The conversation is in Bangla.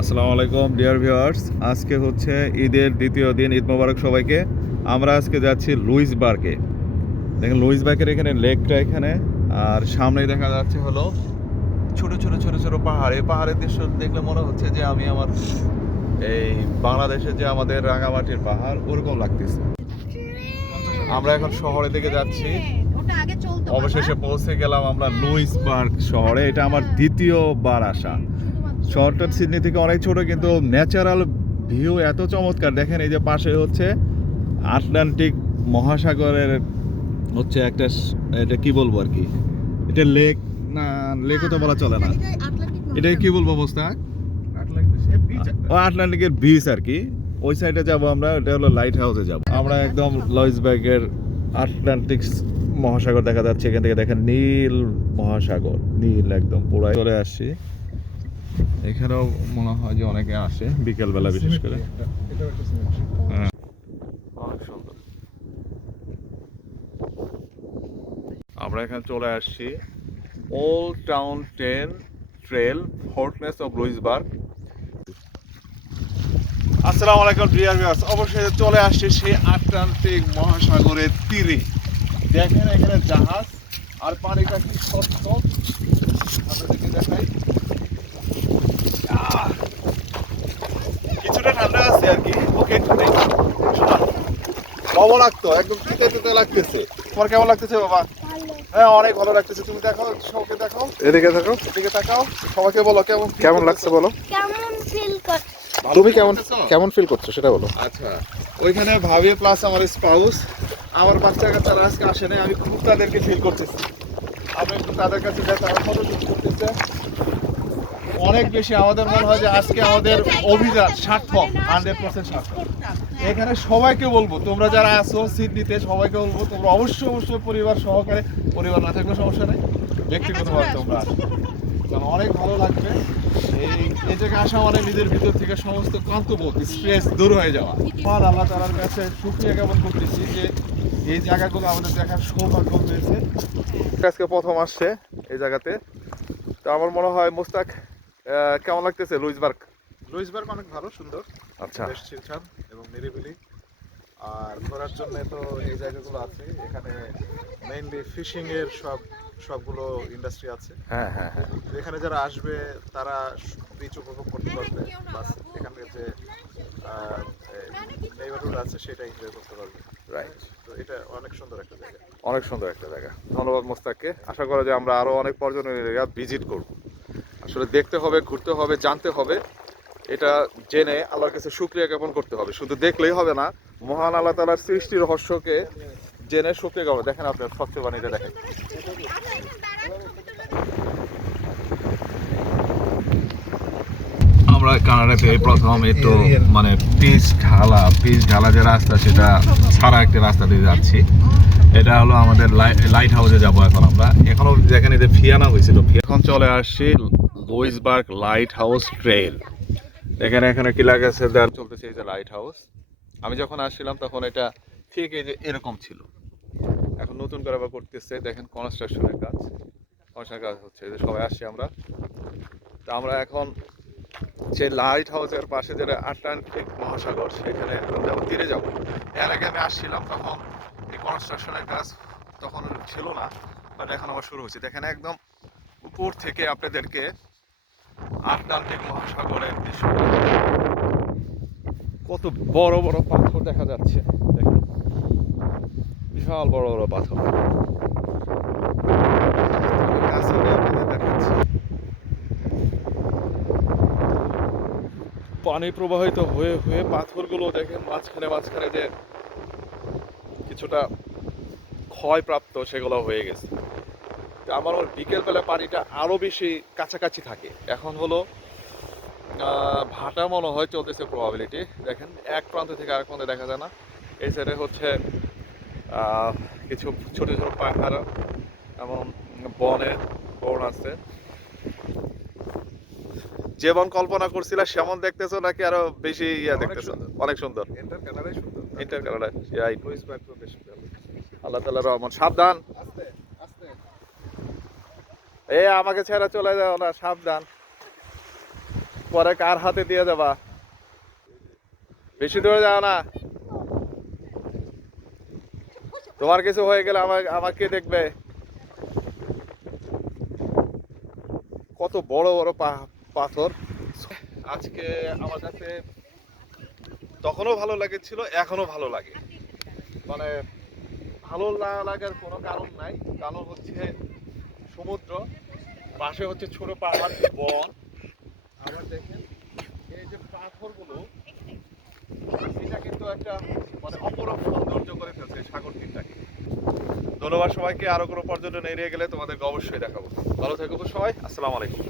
আসসালামু আলাইকুম ডিয়ার ভিউয়ার্স, আজকে হচ্ছে ঈদের দ্বিতীয় দিন। ঈদ মোবারক সবাইকে। আমরা আজকে যাচ্ছি লুইসবার্গে। দেখেন লুইসবার্গের এখানে লেকটা এখানে, আর সামনেই দেখা যাচ্ছে হলো ছোট ছোট ছোট ছোট পাহাড়। এই পাহাড়ের দৃশ্য দেখলে মনে হচ্ছে যে আমি আমার এই বাংলাদেশে যে আমাদের রাঙামাটির পাহাড় ওরকম লাগতেছে। আমরা এখন শহরের দিকে যাচ্ছি। অবশেষে পৌঁছে গেলাম আমরা লুইসবার্গ শহরে। এটা আমার দ্বিতীয়বার আসা। শহরটা সিডনি থেকে অনেক ছোট, কিন্তু ন্যাচারাল ভিউ এত চমৎকার। দেখেন এই যে পাশে হচ্ছে আটলান্টিক মহাসাগরের হচ্ছে একটা এটা কি বলবো আর কি, এটা লেক না, লেকও তো বলা চলে না, এটা কি বলবো মোস্তাক, আটলান্টিকের বিচ আর কি। ওই সাইডে যাব আমরা, এটা হলো লাইট হাউসে যাব আমরা। একদম লুইসবার্গের আটলান্টিক মহাসাগর দেখা যাচ্ছে এখান থেকে। দেখেন নীল মহাসাগর, নীল একদম পুরো। চলে আসছি, এখানেও মনে হয় যে অনেকে আসে বিকেলবেলা বিশেষ করে। হ্যাঁ, অনেক সুন্দর। আমরা এখানে চলে আসছি old town trail, ফোর্টনেস of Louisbourg. আসসালামু আলাইকুম ডিয়ার ভিউয়ার্স, অবশ্যই চলে আসছে সেই আটলান্টিক মহাসাগরের তীরে। দেখেন এখানে জাহাজ, আর পানিটা কি স্বচ্ছ আপনাদেরকে দেখাই। কিছুটা ঠান্ডা আছে আর কি। ওকে, লবণাক্ত একদম তিতে তিতে লাগতেছে। তোমার কেমন লাগতেছে বাবা? হ্যাঁ, অনেক ভালো লাগতেছে। তুমি দেখাও, সবাইকে দেখাও, এদিকে দেখাও, এদিকে তাকাও, সবাইকে বলো কেমন কেমন লাগছে বলো। কেমন ফিল করছো? তুমি কেমন ফিল করছো সেটা বলো। আচ্ছা, ওইখানে ভাবি প্লাস আমার স্পাউস, আমার বাচ্চা কাচ্চারা আজকে আসে নাই। আমি খুব তাদেরকে ফিল করতেছি। আমি একটু তাদের কাছে যাই, তারা ফটোশুট করতেছে অনেক বেশি। আমাদের মনে হয় যে আজকে আমাদের অভিযান সার্থক, 100% সার্থক। এখানে সবাইকে বলবো, তোমরা যারা আছো সিডনিতে সবাইকে বলবো তোমরা অবশ্যই পরিবার সহকারে, পরিবার না থাকলে সমস্যা নেই, ব্যক্তিগতভাবে তোমরা আসো, কারণ অনেক ভালো লাগবে। এই জায়গায় আসা মানে নিজের ভিতর থেকে সমস্ত ক্লান্তবোধ, স্ট্রেস দূর হয়ে যাওয়া। আমার আল্লাহ তাআলার কাছে শুকরিয়া জ্ঞাপন করতেছি যে এই জায়গাগুলো আমাদের দেখার সৌভাগ্য হয়েছে। আজকে প্রথম আসছে এই জায়গাতে। তো আমার মনে হয় মোস্তাক, কেমন লাগতেছে লুইসবার্গ? লুইসবার্গ অনেক ভালো, সুন্দর। আচ্ছা, বেশ ছিমছাম এবং নিরিবিলি। আর ঘোরার জন্য তো এই জায়গাগুলো আছে। এখানে মেইনলি ফিশিং এর সবগুলো ইন্ডাস্ট্রি আছে। হ্যাঁ হ্যাঁ হ্যাঁ, তো এখানে যারা আসবে তারা বিচ উপভোগ করতে পারবে, প্লাস এখানে যে নেইবারহুড আছে সেটা এনজয় করতে পারবে। রাইট। তো এটা অনেক সুন্দর একটা জায়গা। অনেক সুন্দর একটা জায়গা। ধন্যবাদ মোস্তাককে। আশা করা যায় আমরা আরো অনেক পর্যটন এরিয়া ভিজিট করব। আসলে দেখতে হবে, ঘুরতে হবে, জানতে হবে। এটা জেনে আল্লাহর কাছে শুকরিয়া জ্ঞাপন করতে হবে। শুধু দেখলেই হবে না, মহান আল্লাহ তাআলার সৃষ্টির রহস্যকে জেনে শুকরিয়া জ্ঞাপন। দেখেন আপনার স্বচ্ছ পানিতে দেখেন। আমরা কানাডাতে প্রথম একটু মানে পিচ ঢালা যে রাস্তা, সেটা ছাড়া একটা রাস্তা দিয়ে যাচ্ছি। এটা হলো আমাদের লাইট হাউসে যাবো এখন আমরা। এখনো যেখানে যে ফিয়ানা হয়েছিল, এখন চলে আসছি লুইসবার্গ লাইট হাউস ট্রেল। এখানে কি লাগাছে, চলতেছে এই যে লাইট হাউস। আমি যখন আসছিলাম তখন এটা ঠিক এই যে এরকম ছিল। এখন নতুন করে আবার করতেছে। দেখেন কনস্ট্রাকশনের কাজ হচ্ছে। এই যে সবাই আসছি আমরা। তো আমরা এখন সেই লাইট হাউসের পাশে যেটা আটলান্টিক মহাসাগর, সেখানে যখন তীরে যাবো। এর আগে আমি আসছিলাম তখন এই কনস্ট্রাকশনের কাজ তখন ছিল না, বাট এখন আবার শুরু হয়েছে। দেখেন একদম উপর থেকে আপনাদেরকে আটলান্টিক মহাসাগরের দৃশ্য, কত বড় বড় পাথর দেখা যাচ্ছে। দেখেন বিশাল বড় বড় পাথর। কাছে গিয়ে আপনাদের দেখাচ্ছি। পানি প্রবাহিত হয়ে হয়ে পাথরগুলো দেখেন মাঝখানে যে কিছুটা ক্ষয়প্রাপ্ত সেগুলো হয়ে গেছে। আমার বিকেলবেলা পানিটা আরো বেশি কাছাকাছি থাকে। এখন হলো ভাটা মনে হয় চলতেছে প্রবাবিলিটি। দেখেন এক প্রান্ত থেকে আরেক প্রান্তে দেখা যায় না। এই সাইডে হচ্ছে কিছু ছোট ছোট পাহাড় এবং বন আছে। যেমন কল্পনা করছিল সেমন দেখতেছো নাকি আরো বেশি দেখতেছো? অনেক সুন্দর। এন্টার কানাডাই সুন্দর। Inter Canada, right. লুইসবার্গ তো বেশ ভালো। আল্লাহ তাআলার রহমত। সাবধান, আস্তে আস্তে। আমাকে ছেড়ে চলে যাও না, সাবধান। পরে কার হাতে দিয়ে যাবা? বেশি দূরে যাও না, তোমার কিছু হয়ে গেলে আমাকে দেখবে। কত বড় বড় পাথর। আজকে আমার কাছে তখনও ভালো লাগেছিল, এখনো ভালো লাগে। মানে ভালো না লাগার কোনো কারণ নাই, কারণ হচ্ছে সমুদ্র, পাশে হচ্ছে ছোট পাহাড়, বন। আবার দেখেন এই যে পাথরগুলো, এটা কিন্তু একটা মানে অপরূপ সৌন্দর্য করে ফেলছে সাগর তীরটাকে। ধন্যবাদ সবাইকে। আরো কোনো পর্যটন এড়িয়ে গেলে তোমাদেরকে অবশ্যই দেখাবো। ভালো থেকো সবাই, আসসালামু আলাইকুম।